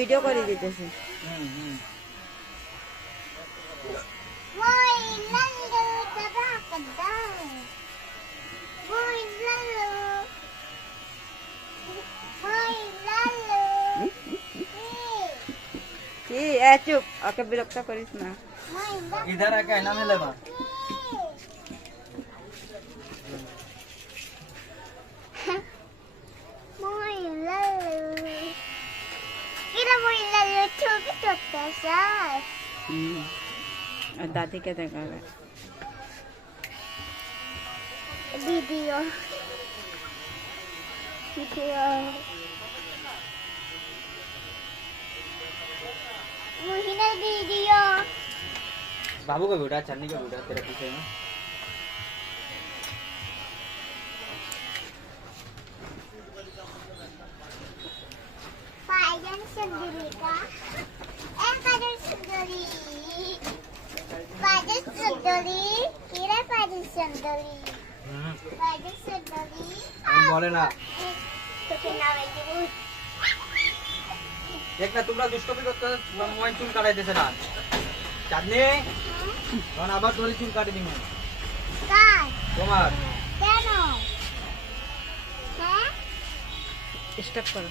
Video করে দিতেছে। কি চুপ, ওকে বিরক্ত করিস না। इधर आके ना मिले बा और दादी क्या देखा है? वीडियो मुहिना वीडियो बाबू का बेटा चन्नी का बेटा तेरा पीछे में पायजन सुंदरी का पायजन सुंदरी हीरा पायजन सुंदरी हम बोले ना तो फिर ना वही देख ना तुमरा दुष्टपी करते मोबाइल चुन काटाई देছে না চাঁদনি এখন আবার ধরে চুল কাটি দিমু কার তোমার কেন হ্যাঁ स्टॉप करो।